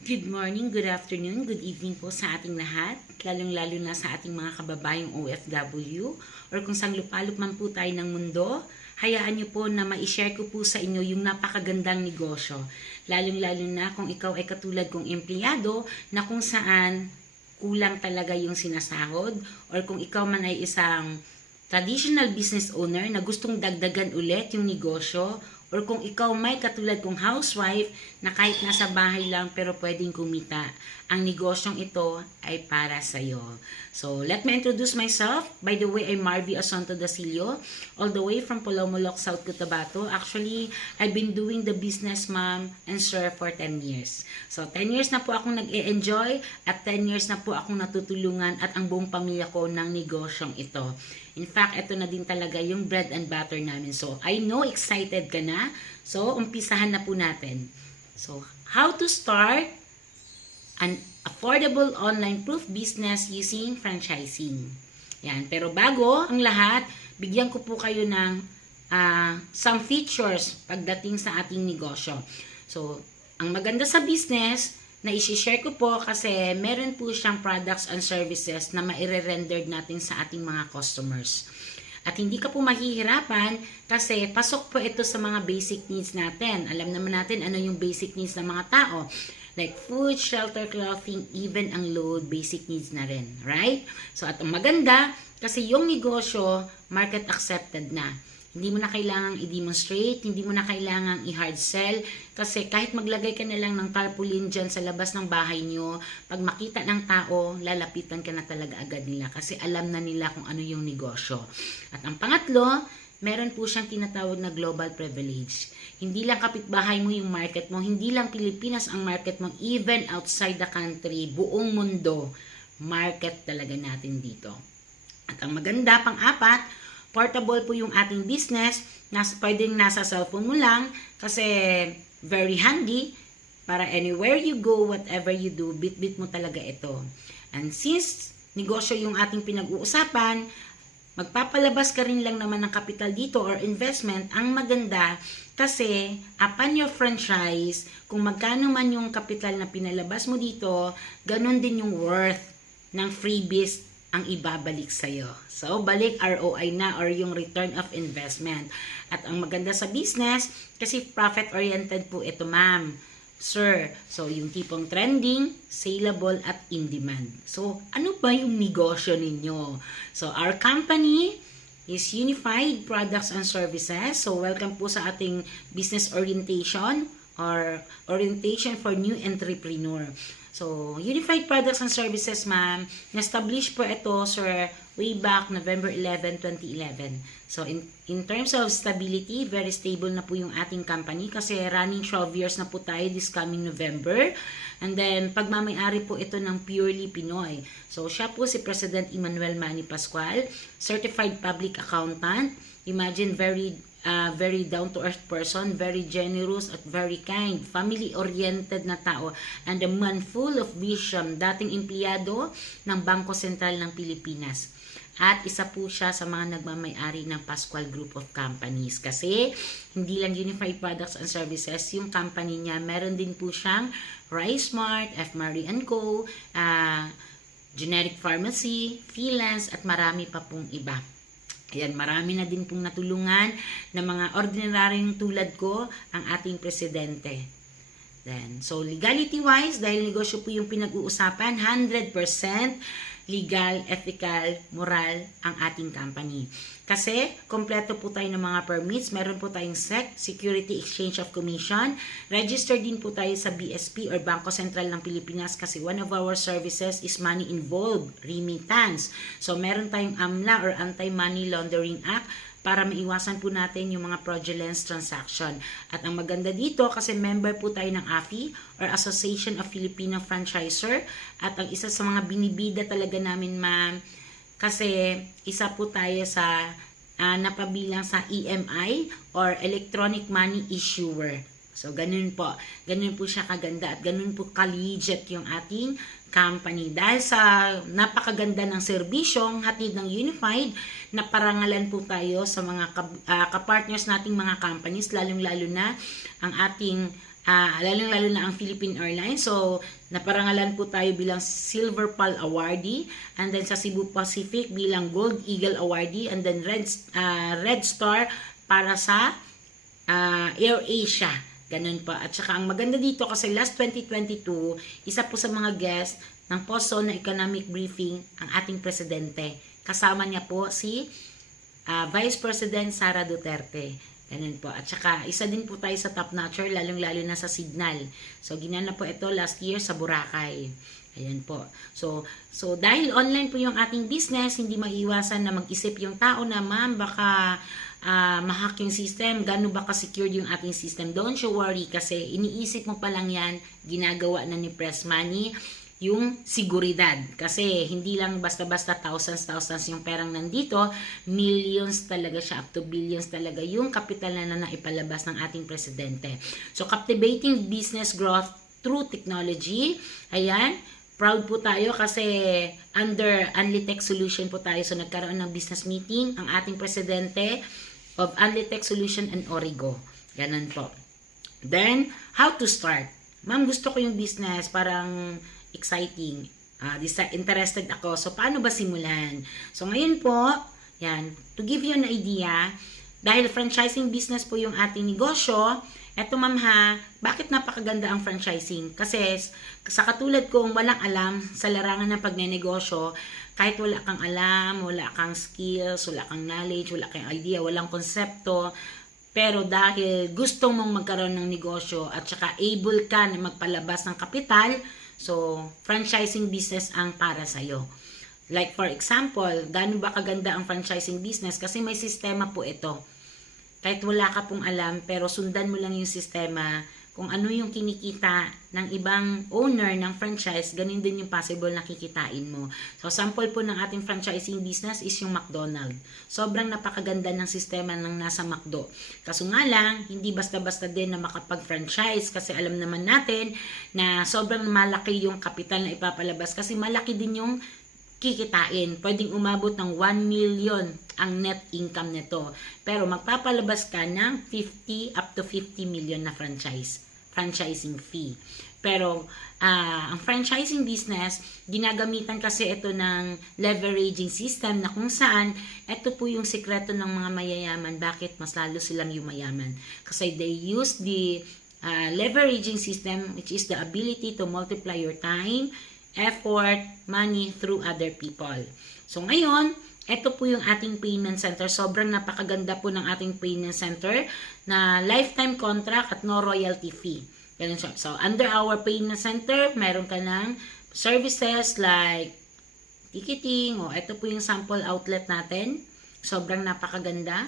Good morning, good afternoon, good evening po sa ating lahat, lalong-lalo na sa ating mga kababayang OFW or kung saan lupalop man po tayo ng mundo. Hayaan niyo po na ma-share ko po sa inyo yung napakagandang negosyo. Lalong-lalo na kung ikaw ay katulad kong empleyado na kung saan kulang talaga yung sinasahod or kung ikaw man ay isang traditional business owner na gustong dagdagan ulit yung negosyo or kung ikaw may katulad kong housewife na kahit nasa bahay lang pero pwedeng kumita, ang negosyong ito ay para sa iyo. So, let me introduce myself. By the way, I'm Marvy Asonto Dasilio, all the way from Polomolok, South Cotabato. Actually, I've been doing the business, ma'am and sir, for 10 years. So, 10 years na po akong nag-e-enjoy at 10 years na po akong natutulungan at ang buong pamilya ko ng negosyong ito. In fact, ito na din talaga yung bread and butter namin. So, I know excited ka na. So, umpisahan na po natin. So, how to start an affordable online proof business using franchising. Yan. Pero bago ang lahat, bigyan ko po kayo ng some features pagdating sa ating negosyo. So, ang maganda sa business, na isi-share ko po kasi meron po siyang products and services na maire-rendered natin sa ating mga customers. At hindi ka po mahihirapan kasi pasok po ito sa mga basic needs natin. Alam naman natin ano yung basic needs ng mga tao. Like food, shelter, clothing, even ang load, basic needs na rin. Right? So at ang maganda, kasi yung negosyo, market accepted na. Hindi mo na kailangang i-demonstrate, hindi mo na kailangang i-hard sell, kasi kahit maglagay ka na lang ng tarpaulin dyan sa labas ng bahay nyo, pag makita ng tao, lalapitan ka na talaga agad nila kasi alam na nila kung ano yung negosyo. At ang pangatlo, meron po siyang tinatawag na global privilege. Hindi lang kapitbahay mo yung market mo, hindi lang Pilipinas ang market mo, even outside the country, buong mundo, market talaga natin dito. At ang maganda, pang-apat, portable po yung ating business, pwedeng nasa cellphone mo lang kasi very handy para anywhere you go, whatever you do, bit-bit mo talaga ito. And since negosyo yung ating pinag-uusapan, magpapalabas ka rin lang naman ng capital dito or investment, ang maganda kasi upon your franchise, kung magkano man yung capital na pinalabas mo dito, ganun din yung worth ng freebies ang ibabalik sa'yo. So, balik ROI na or yung return of investment. At ang maganda sa business, kasi profit-oriented po ito, ma'am, sir. So, yung tipong trending, saleable, at in-demand. So, ano ba yung negosyo ninyo? So, our company is Unified Products and Services. So, welcome po sa ating business orientation or orientation for new entrepreneur. So, Unified Products and Services, ma'am, na-establish po ito, sir, way back November 11, 2011. So, in terms of stability, very stable na po yung ating company kasi running 12 years na po tayo this coming November. And then, pagmamayari po ito ng purely Pinoy. So, siya po si President Emmanuel Manny Pascual, Certified Public Accountant. Imagine, very down-to-earth person, very generous at very kind, family-oriented na tao, and a man full of vision, dating empleyado ng Bangko Sentral ng Pilipinas. At isa po siya sa mga nagmamay-ari ng Pascual Group of Companies. Kasi hindi lang Unified Products and Services yung company niya, meron din po siyang Rice Mart, F. Marie & Co., Generic Pharmacy, Freelance, at marami pa pong iba. Ayan, marami na din pong natulungan ng mga ordinaryong tulad ko ang ating presidente. Then, so legality-wise, dahil negosyo po yung pinag-uusapan, 100% legal, ethical, moral ang ating company. Kasi, kompleto po tayo ng mga permits. Meron po tayong SEC, Security Exchange of Commission. Registered din po tayo sa BSP or Bangko Sentral ng Pilipinas kasi one of our services is money involved, remittance. So, meron tayong AMLA or Anti-Money Laundering Act para maiwasan po natin yung mga fraudulent transaction. At ang maganda dito, kasi member po tayo ng AFI or Association of Filipino Franchisor. At ang isa sa mga binibida talaga namin, ma'am, kasi isa po tayo sa napabilang sa EMI or Electronic Money Issuer. So, ganun po. Ganun po siya kaganda at ganun po ka-legit yung ating company. Dahil sa napakaganda ng serbisyong hatid ng Unified, naparangalan po tayo sa mga kapartners nating mga companies, lalong-lalo na ang ating lalong-lalo na ang Philippine Airlines. So, naparangalan po tayo bilang Silver Pal Awardee, and then sa Cebu Pacific bilang Gold Eagle Awardee, and then Red Star para sa Air Asia. Ganun pa. At saka ang maganda dito kasi last 2022, isa po sa mga guest ng POSO na economic briefing ang ating presidente. Kasama niya po si Vice President Sara Duterte. Ganun po. At saka, isa din po tayo sa top notcher, lalong-lalo na sa Signal. So, ginana po ito last year sa Boracay. Ayan po. So dahil online po yung ating business, hindi maiwasan na mag-isip yung tao na, ma'am, baka ma-hack yung system, gano'n ba ka-secured yung ating system. Don't you worry kasi iniisip mo pa lang yan, ginagawa na ni Press Money yung seguridad. Kasi hindi lang basta-basta thousands yung perang nandito, millions talaga siya, up to billions talaga yung kapital na naipalabas ng ating presidente. So, captivating business growth through technology. Ayan, proud po tayo kasi under Unlitech Solution po tayo. So, nagkaroon ng business meeting ang ating presidente of Unlitech Solution and Origo. Ganun po. Then, how to start? Ma'am, gusto ko yung business, parang exciting. Interested ako. So, paano ba simulan? So, ngayon po, yan, to give you an idea, dahil franchising business po yung ating negosyo, eto ma'am ha, bakit napakaganda ang franchising? Kasi sa katulad kong walang alam sa larangan ng pagnenegosyo, kahit wala kang alam, wala kang skills, wala kang knowledge, wala kang idea, walang konsepto, pero dahil gusto mong magkaroon ng negosyo at saka able ka na magpalabas ng kapital, so franchising business ang para sa'yo. Like for example, gaano ba kaganda ang franchising business? Kasi may sistema po ito. Kahit wala ka pong alam, pero sundan mo lang yung sistema, kung ano yung kinikita ng ibang owner ng franchise, ganun din yung possible na kikitain mo. So, sample po ng ating franchising business is yung McDonald's. Sobrang napakaganda ng sistema ng nasa McDo. Kaso nga lang, hindi basta-basta din na makapag-franchise kasi alam naman natin na sobrang malaki yung kapital na ipapalabas kasi malaki din yung kikitain. Pwedeng umabot ng 1 million ang net income nito. Pero magpapalabas ka ng 50 up to 50 million na franchising fee. Pero ang franchising business, ginagamitan kasi ito ng leveraging system na kung saan ito po yung sikreto ng mga mayayaman. Bakit mas lalo silang yumayaman? Kasi they use the leveraging system, which is the ability to multiply your time, effort, money through other people. So ngayon, ito po yung ating payment center. Sobrang napakaganda po ng ating payment center na lifetime contract at no royalty fee. Ganun siya. So under our payment center, meron ka ng services like ticketing, o ito po yung sample outlet natin. Sobrang napakaganda.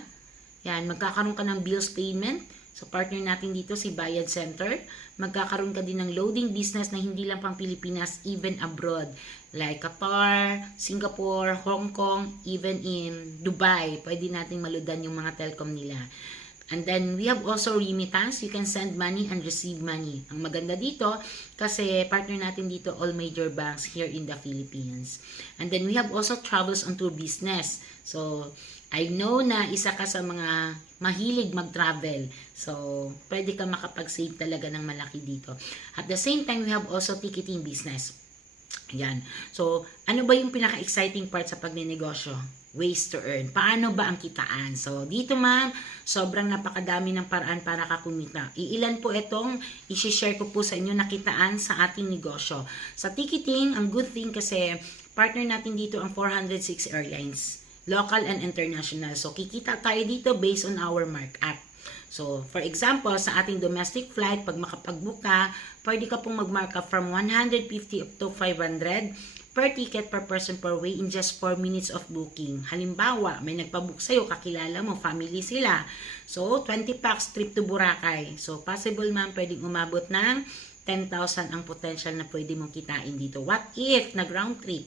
Yan, magkakaroon ka ng bills payment. So, partner natin dito si Bayad Center. Magkakaroon ka din ng loading business na hindi lang pang Pilipinas, even abroad. Like Qatar, Singapore, Hong Kong, even in Dubai. Pwede natin maludan yung mga telcom nila. And then, we have also remittance. You can send money and receive money. Ang maganda dito, kasi partner natin dito all major banks here in the Philippines. And then, we have also travels on tour business. So, I know na isa ka sa mga mahilig mag-travel. So, pwede ka makapag-save talaga ng malaki dito. At the same time, we have also ticketing business. Yan. So, ano ba yung pinaka-exciting part sa pagnenegosyo? Ways to earn. Paano ba ang kitaan? So, dito ma'am, sobrang napakadami ng paraan para kakumita. Iilan po itong isi-share ko po sa inyo na kitaan sa ating negosyo. Sa ticketing, ang good thing kasi partner natin dito ang 406 airlines. Local and international. So, kikita tayo dito based on our markup. So, for example, sa ating domestic flight, pag makapag-book ka, pwede ka pong mag-markup from 150 up to 500 per ticket per person per way in just 4 minutes of booking. Halimbawa, may nagpa-book sa'yo, kakilala mo, family sila. So, 20 packs trip to Boracay. So, possible ma'am, pwedeng umabot ng 10,000 ang potential na pwede mong kitain dito. What if nag-round trip?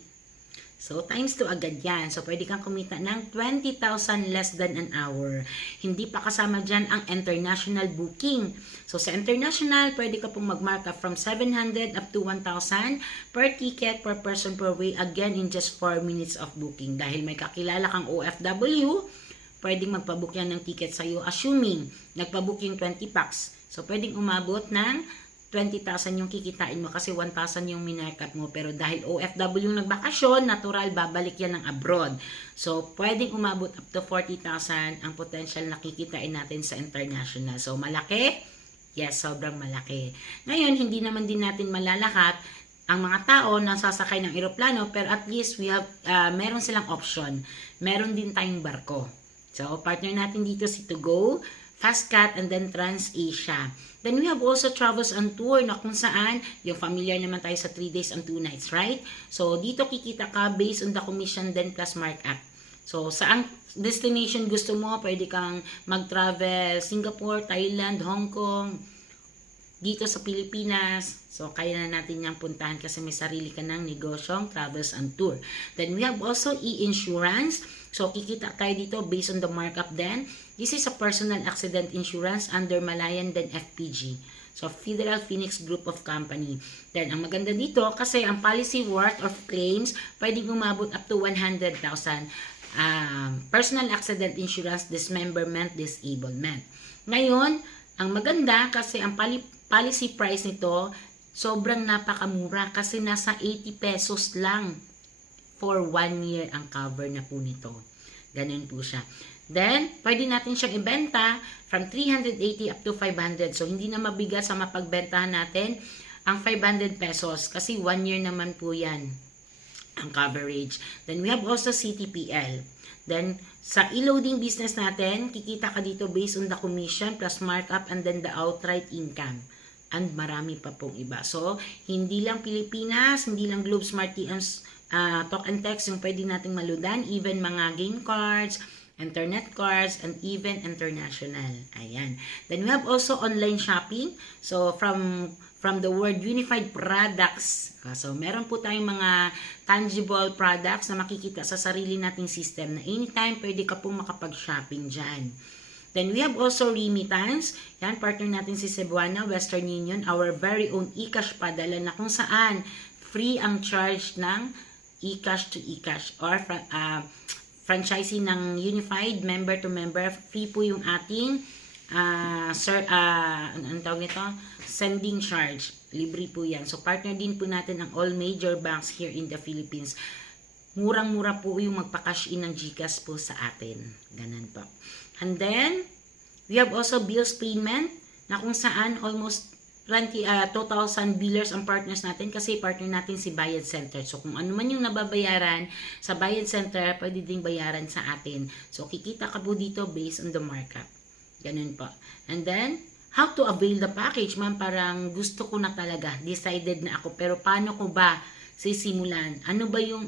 So, times 2 agad yan. So, pwede kang kumita ng 20,000 less than an hour. Hindi pa kasama dyan ang international booking. So, sa international, pwede ka pong mag-mark up from 700 up to 1,000 per ticket per person per way. Again, in just 4 minutes of booking. Dahil may kakilala kang OFW, pwedeng magpabook yan ng ticket sa'yo. Assuming, nagpabook yung 20 packs. So, pwedeng umabot ng 20,000 yung kikitain mo kasi 1,000 yung minarkup mo. Pero dahil OFW yung nagbakasyon, natural, babalik yan ng abroad. So, pwedeng umabot up to 40,000 ang potential na kikitain natin sa international. So, malaki? Yes, sobrang malaki. Ngayon, hindi naman din natin malalakat ang mga tao na sasakay ng eroplano, pero at least we have, meron silang option. Meron din tayong barko. So, partner natin dito si To Go, Fastcat, and then TransAsia. Then we have also Travels on Tour na kung saan, yung familiar naman tayo sa 3 days and 2 nights, right? So, dito kikita ka based on the commission then plus markup. So, saang destination gusto mo, pwede kang mag-travel Singapore, Thailand, Hong Kong, dito sa Pilipinas. So, kaya na natin niyang puntahan kasi may sarili ka ng negosyong Travels and Tour. Then, we have also e-insurance. So, kikita tayo dito based on the markup then. This is a personal accident insurance under Malayan then FPG. So, Federal Phoenix Group of Company. Then, ang maganda dito kasi ang policy worth of claims pwedeng umabot up to 100,000. Personal accident insurance, dismemberment, disablement. Ngayon, ang maganda kasi ang policy price nito sobrang napakamura kasi nasa 80 pesos lang for 1 year ang cover na po nito. Ganun po siya. Then, pwede natin siyang ibenta from 380 up to 500. So, hindi na mabigat sa mapagbentahan natin ang 500 pesos kasi 1 year naman po yan ang coverage. Then, we have also CTPL. Then, sa e-loading business natin, kikita ka dito based on the commission plus markup and then the outright income. And marami pa pong iba. So, hindi lang Pilipinas, hindi lang Globe Smart TM's talk and text yung pwede nating maludan, even mga game cards, internet cards, and even international. Ayan. Then we have also online shopping. So from the word unified products. So meron po tayong mga tangible products na makikita sa sarili nating system na anytime pwede ka pong makapag-shopping dyan. Then we have also remittance. Yan, partner natin si Cebuana, Western Union, our very own eCash padala na kung saan free ang charge ng eCash to eCash or franchisee ng Unified member to member. Free po yung ating anong tawag nito? Sending charge. Libre po yan. So partner din po natin ang all major banks here in the Philippines. Murang-mura po yung magpa-cash in ng GCash po sa atin. Ganun po. And then, we have also bills payment na kung saan almost 2,000 billers ang partners natin kasi partner natin si Bayad Center. So, kung ano man yung nababayaran sa Bayad Center, pwede ding bayaran sa atin. So, kikita ka po dito based on the markup. Ganun po. And then, how to avail the package? Ma'am, parang gusto ko na talaga. Decided na ako. Pero paano ko ba sisimulan?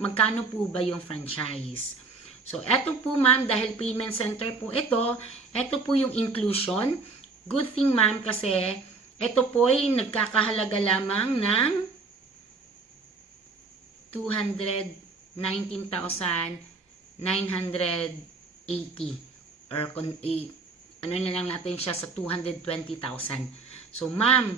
Magkano po ba yung franchise? So, eto po ma'am, dahil payment center po ito po yung inclusion. Good thing ma'am kasi ito po ay nagkakahalaga lamang ng 219,980 or ano na lang natin siya sa 220,000. So ma'am,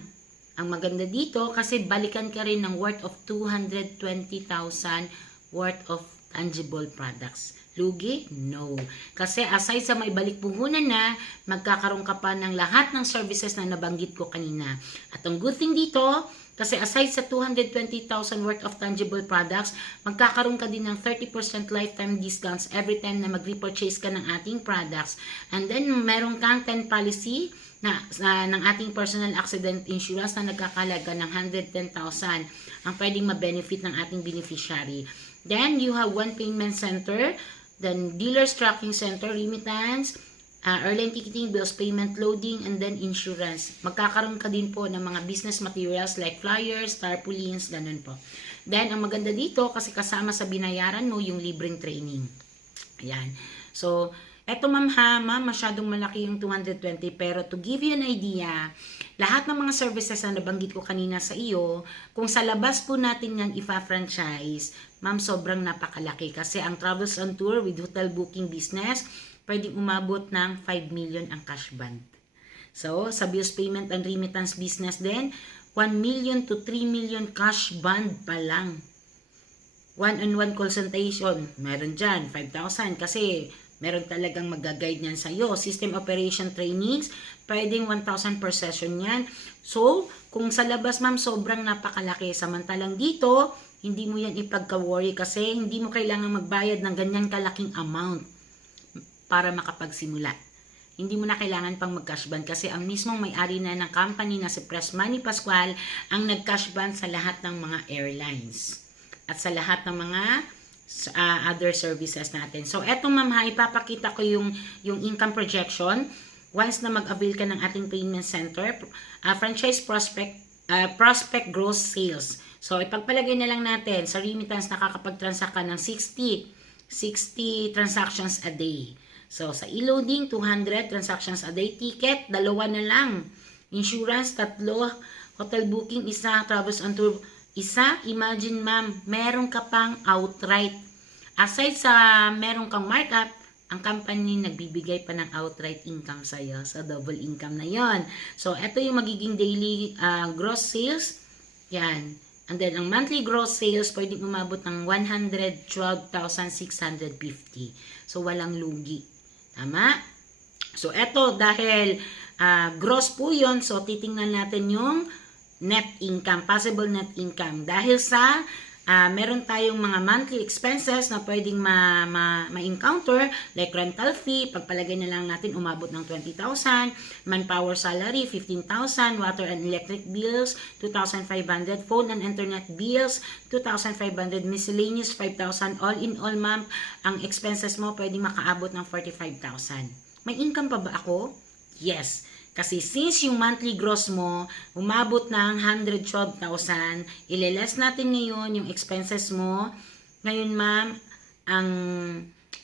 ang maganda dito kasi balikan ka rin ng worth of 220,000 worth of tangible products. Lugi? No. Kasi aside sa may balik puhunan na, magkakaroon ka pa ng lahat ng services na nabanggit ko kanina. At ang good thing dito, kasi aside sa 220,000 worth of tangible products, magkakaroon ka din ng 30% lifetime discounts every time na mag-repurchase ka ng ating products. And then, meron kang 10 policy ng ating personal accident insurance na nagkakalaga ng 110,000 ang pwedeng ma-benefit ng ating beneficiary. Then, you have one payment center, then dealer's tracking center, remittance, airline ticketing, bills payment, loading, and then insurance. Magkakaroon ka din po ng mga business materials like flyers, tarpaulins, ganun po. Then, ang maganda dito, kasi kasama sa binayaran mo yung libreng training. Ayan. So, eto ma'am masyadong malaki yung 220, pero to give you an idea, lahat ng mga services na nabanggit ko kanina sa iyo, kung sa labas po natin yung ifa-franchise, ma'am, sobrang napakalaki. Kasi ang Travels on Tour with hotel booking business, pwedeng umabot ng 5 million ang cash band. So, sa bills payment and remittance business din, 1 million to 3 million cash band pa lang. One-on-one consultation, meron dyan, 5,000. Kasi Meron talagang mag-guide niyan sa'yo. System operation trainings, pwedeng 1,000 per session yan. So, kung sa labas ma'am, sobrang napakalaki. Samantalang dito, hindi mo yan ipagka-worry kasi hindi mo kailangan magbayad ng ganyan kalaking amount para makapagsimula. Hindi mo na kailangan pang mag-cash ban kasi ang mismong may-ari na ng company na si Press Money Pascual ang nag-cash ban sa lahat ng mga airlines at sa lahat ng mga other services natin. So, eto ma'am ha, ipapakita ko yung income projection once na mag-avail ka ng ating payment center, franchise prospect gross sales. So, ipagpalagay na lang natin sa remittance nakakapag-transact ka ng 60 transactions a day. So, sa e-loading, 200 transactions a day. Ticket, 2 na lang. Insurance, 3. Hotel booking, 1. Travels and tour, 1. Imagine, ma'am, meron ka pang outright. Aside sa meron kang markup, ang company nagbibigay pa ng outright income sa'yo. So, double income na yon. So, ito yung magiging daily gross sales. Yan. And then, ang monthly gross sales, pwedeng umabot ng 112,650. So, walang lugi. Tama? So, eto, dahil gross po yun, so titingnan natin yung net income, possible net income. Dahil sa meron tayong mga monthly expenses na pwedeng ma-encounter, like rental fee, pagpalagay na lang natin umabot ng 20,000, manpower salary, 15,000, water and electric bills, 2,500, phone and internet bills, 2,500, miscellaneous, 5,000, all in all ma'am, ang expenses mo pwedeng makaabot ng 45,000. May income pa ba ako? Yes. Kasi since yung monthly gross mo, umabot ng 112,000, ileless natin ngayon yung expenses mo. Ngayon ma'am,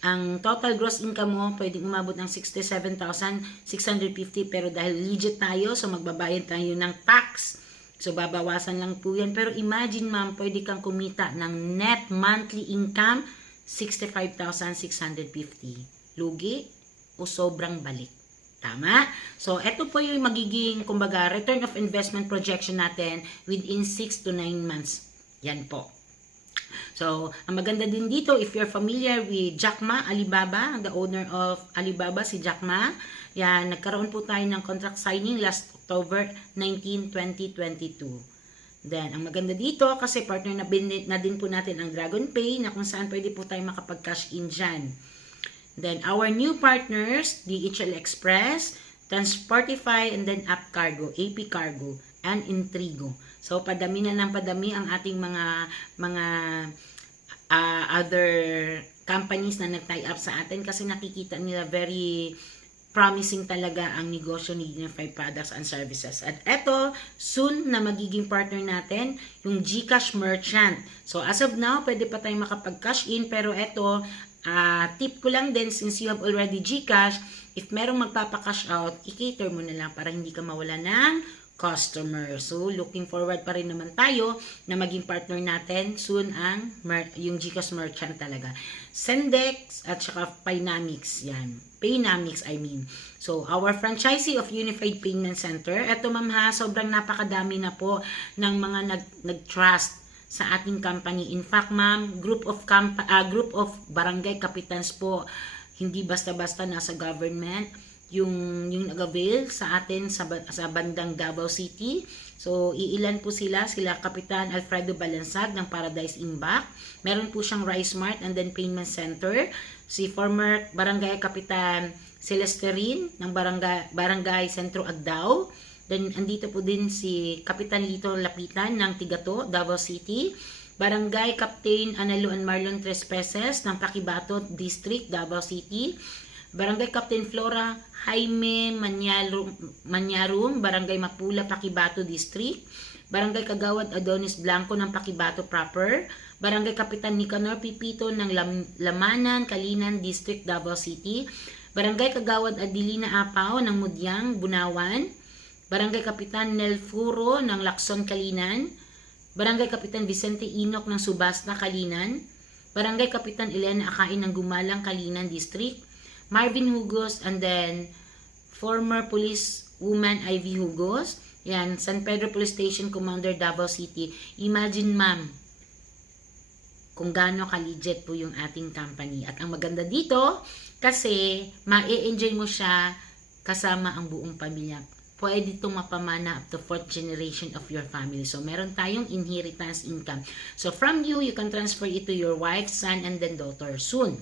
ang total gross income mo, pwedeng umabot ng 67,650. Pero dahil legit tayo, so magbabayad tayo ng tax. So babawasan lang po yan. Pero imagine ma'am, pwede kang kumita ng net monthly income, 65,650. Lugi o sobrang balik? Tama? So, ito po yung magiging, kumbaga, return of investment projection natin within 6 to 9 months. Yan po. So, ang maganda din dito, if you're familiar with Jack Ma Alibaba, the owner of Alibaba, si Jack Ma, yan, nagkaroon po tayo ng contract signing last October 19, 2022. Then, ang maganda dito, kasi partner na din po natin ang DragonPay, na kung saan pwede po tayo makapag-cash in dyan. Then, our new partners, DHL Express, Transportify, and then App Cargo, AP Cargo, and Intrigo. So, padami na ng padami ang ating mga other companies na nag-tie up sa atin kasi nakikita nila very promising talaga ang negosyo ni Unified Products and Services. At eto, soon na magiging partner natin, yung GCash Merchant. So, as of now, pwede pa tayong makapag-cash in, pero eto, tip ko lang din, since you have already GCash, if merong magpapa-cash out, i-cater mo na lang para hindi ka mawala ng customer. So, looking forward pa rin naman tayo na maging partner natin soon yung GCash Merchant talaga. Sendex at saka Paynamics, yan. Paynamics, I mean. So, our franchisee of Unified Payment Center, eto ma'am ha, sobrang napakadami na po ng mga nag-trust sa ating company. In fact, ma'am, group of barangay capitans po, hindi basta-basta nasa government, yung nag-avail sa atin sa bandang Davao City. So, iilan po sila Kapitan Alfredo Balansag ng Paradise Imbak. Meron po siyang Rice Mart and then Payment Center. Si former Barangay Kapitan Celesterin ng Barangay Sentro Agdao. Then, andito po din si Kapitan Lito Lapitan ng Tigato, Davao City. Barangay Captain Analo and Marlon Trespeses ng Paquibato District, Davao City. Barangay Captain Flora Jaime Manyarum, Barangay Mapula, Paquibato District. Barangay Kagawad Adonis Blanco ng Paquibato Proper. Barangay Kapitan Nicanor Pipito ng Lamanan, Kalinan District, Davao City. Barangay Kagawad Adelina Apaw ng Mudyang, Bunawan. Barangay Kapitan Nel Furo ng Lacson, Kalinan. Barangay Kapitan Vicente Inok ng Subasta, Kalinan. Barangay Kapitan Elena Akain ng Gumalang, Kalinan District. Marvin Hugos and then former police woman Ivy Hugos. Yan, San Pedro Police Station Commander, Davao City. Imagine ma'am, kung gaano ka-legit po yung ating company. At ang maganda dito, kasi ma-enjoy mo siya kasama ang buong pamilya. Pwede itong mapamana up to 4th generation of your family. So, meron tayong inheritance income. So, from you can transfer it to your wife, son, and then daughter soon.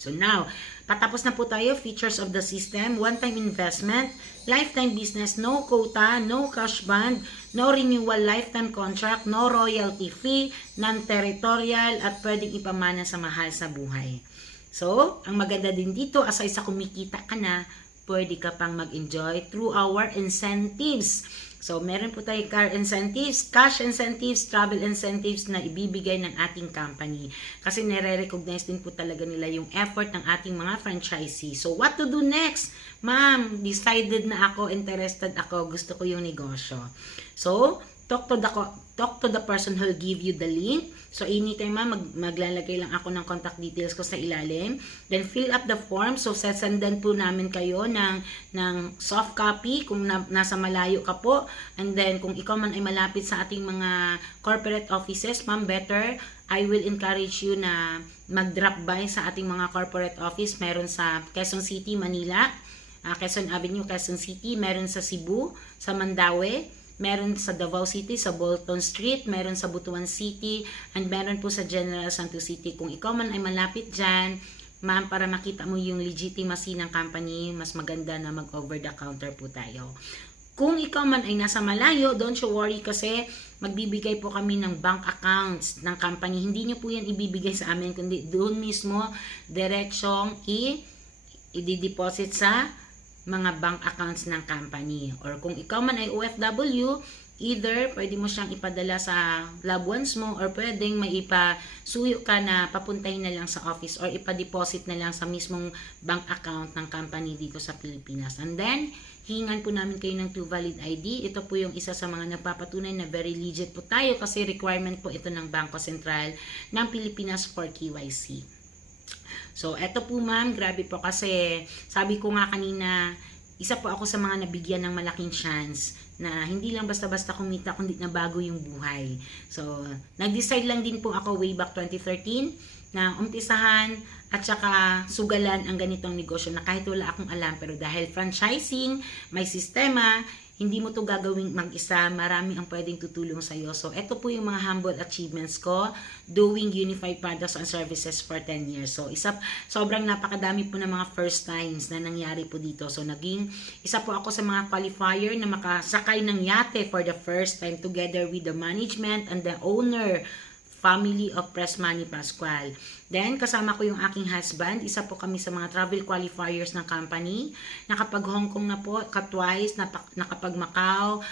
So, now, patapos na po tayo. Features of the system. One-time investment, lifetime business, no quota, no cash bond, no renewal lifetime contract, no royalty fee, non-territorial, at pwedeng ipamana sa mahal sa buhay. So, ang maganda din dito, aside sa kumikita ka na, pwede ka pang mag-enjoy through our incentives. So, meron po tayo car incentives, cash incentives, travel incentives na ibibigay ng ating company. Kasi nire-recognize din po talaga nila yung effort ng ating mga franchisee. So, what to do next? Ma'am, decided na ako, interested ako, gusto ko yung negosyo. So, talk to the person who will give you the link. So, anytime maglalagay lang ako ng contact details ko sa ilalim. Then, fill up the form. So, sasandan po namin kayo ng soft copy kung nasa malayo ka po. And then, kung ikaw man ay malapit sa ating mga corporate offices, ma'am, better, I will encourage you na mag-drop by sa ating mga corporate office. Meron sa Quezon City, Manila, Quezon Avenue, Quezon City. Meron sa Cebu, sa Mandaue. Meron sa Davao City, sa Bolton Street, meron sa Butuan City, and meron po sa General Santos City. Kung ikaw man ay malapit dyan, ma'am, para makita mo yung legitimacy ng company, mas maganda na mag-over the counter po tayo. Kung ikaw man ay nasa malayo, don't you worry kasi magbibigay po kami ng bank accounts ng company. Hindi nyo po yan ibibigay sa amin, kundi doon mismo, diretsyong i-deposit sa mga bank accounts ng company. Or kung ikaw man ay OFW, either pwede mo siyang ipadala sa loved ones mo or pwedeng maipasuyo ka na papuntahin na lang sa office or ipa-deposit na lang sa mismong bank account ng company dito sa Pilipinas. And then, hihingan po namin kayo ng 2 valid ID. Ito po yung isa sa mga nagpapatunay na very legit po tayo kasi requirement po ito ng Bangko Sentral ng Pilipinas for KYC. So, eto po ma'am, grabe po kasi sabi ko nga kanina, isa po ako sa mga nabigyan ng malaking chance na hindi lang basta-basta kumita kundi na bago yung buhay. So, nag-decide lang din po ako way back 2013 na umpisahan at saka sugalan ang ganitong negosyo na kahit wala akong alam pero dahil franchising, may sistema, hindi mo to gagawing mag-isa, marami ang pwedeng tutulong sa iyo. So, ito po yung mga humble achievements ko doing unified products and services for 10 years. So, sobrang napakadami po ng mga first times na nangyari po dito. So, naging isa po ako sa mga qualifier na makasakay ng yate for the first time together with the management and the owner family of Press Money Pascual. Then, kasama ko yung aking husband. Isa po kami sa mga travel qualifiers ng company. Nakapag Hong Kong na po, twice, nakapag Macau,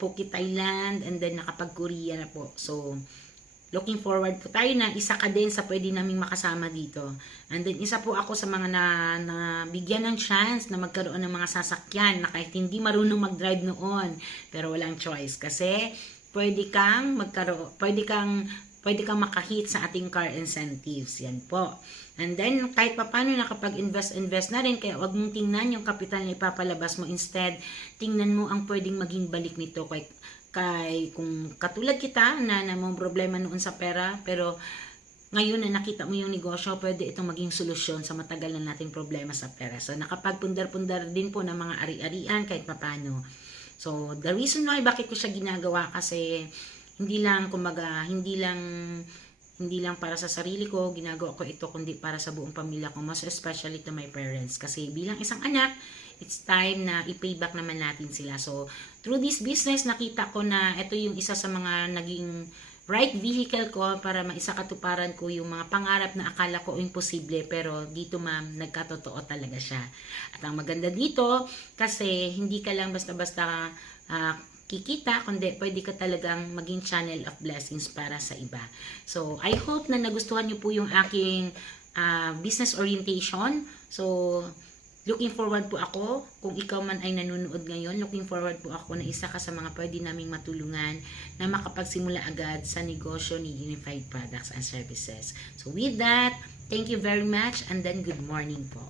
Phuket, Thailand, and then nakapag Korea na po. So, looking forward po tayo na isa ka din sa pwede naming makasama dito. And then, isa po ako sa mga na bigyan ng chance na magkaroon ng mga sasakyan na kahit hindi marunong mag-drive noon, pero walang choice. Kasi, pwede kang makahit sa ating car incentives. Yan po. And then, kahit papano nakapag-invest na rin, kaya wag mong tingnan yung kapital na ipapalabas mo. Instead, tingnan mo ang pwedeng maging balik nito. Kay kung katulad kita na may problema noon sa pera, pero ngayon na nakita mo yung negosyo, pwede itong maging solusyon sa matagal na nating problema sa pera. So, nakapagpundar-pundar din po ng mga ari-arian kahit papano. So, the reason why bakit ko siya ginagawa kasi hindi lang para sa sarili ko, ginagawa ko ito kundi para sa buong pamilya ko, most especially to my parents. Kasi bilang isang anak, it's time na i-pay back naman natin sila. So, through this business, nakita ko na ito yung isa sa mga naging right vehicle ko para maisakatuparan ko yung mga pangarap na akala ko imposible, pero dito ma'am, nagkatotoo talaga siya. At ang maganda dito, kasi hindi ka lang basta-basta kikita, kundi pwede ka talagang maging channel of blessings para sa iba. So, I hope na nagustuhan niyo po yung aking business orientation. So, looking forward po ako, kung ikaw man ay nanonood ngayon, looking forward po ako na isa ka sa mga pwede naming matulungan na makapagsimula agad sa negosyo ni Unified Products and Services. So with that, thank you very much and then good morning po.